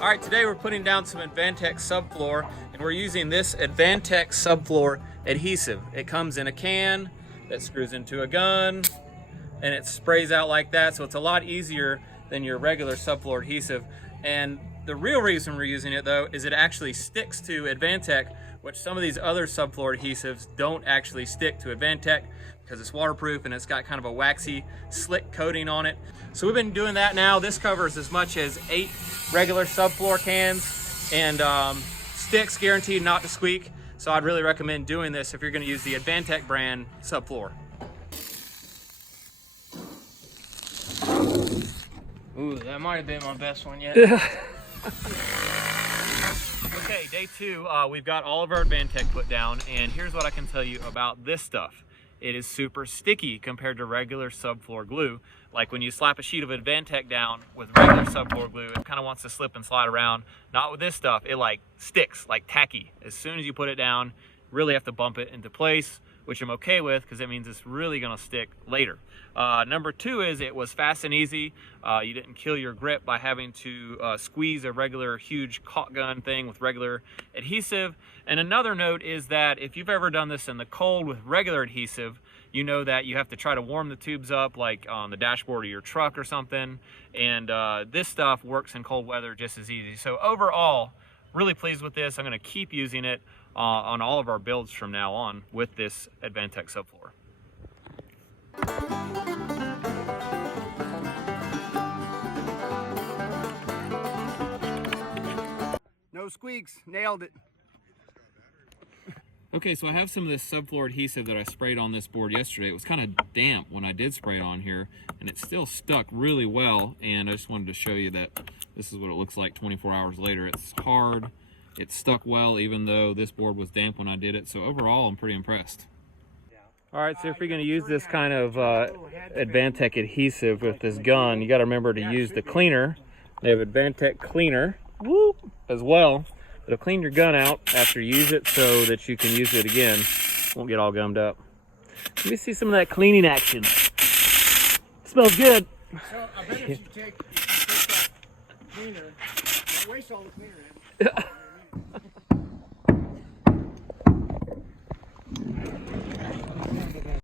All right, today we're putting down some Advantech subfloor, and we're using this Advantech subfloor adhesive. It comes in a can that screws into a gun, and it sprays out like that, so it's a lot easier than your regular subfloor adhesive. And the real reason we're using it, though, is it actually sticks to Advantech, which some of these other subfloor adhesives don't actually stick to Advantech because it's waterproof and it's got kind of a waxy, slick coating on it. So we've been doing that now. This covers as much as 8 regular subfloor cans, and sticks guaranteed not to squeak. So I'd really recommend doing this if you're going to use the Advantech brand subfloor. Ooh, that might have been my best one yet. Okay, day 2, we've got all of our Advantech put down, and here's what I can tell you about this stuff. It is super sticky compared to regular subfloor glue. Like when you slap a sheet of Advantech down with regular subfloor glue, it kind of wants to slip and slide around. Not with this stuff, it like sticks, like tacky. As soon as you put it down, really have to bump it into place, which I'm okay with because it means it's really gonna stick later. Number 2 is it was fast and easy. You didn't kill your grip by having to squeeze a regular huge caulk gun thing with regular adhesive. And another note is that if you've ever done this in the cold with regular adhesive, you know that you have to try to warm the tubes up like on the dashboard of your truck or something. And this stuff works in cold weather just as easy. So overall, really pleased with this. I'm gonna keep using it on all of our builds from now on with this Advantech subfloor. No squeaks, nailed it. Okay, so I have some of this subfloor adhesive that I sprayed on this board yesterday. It was kind of damp when I did spray it on here, and it still stuck really well. And I just wanted to show you that this is what it looks like 24 hours later. It's hard, it stuck well, even though this board was damp when I did it. So overall, I'm pretty impressed. All right, so if you're going to use this kind of Advantech adhesive with this gun, you got to remember to use the cleaner. They have Advantech cleaner as well. It'll clean your gun out after you use it so that you can use it again. Won't get all gummed up. Let me see some of that cleaning action. Smells good. So I bet if you take that cleaner, don't waste all the cleaner in.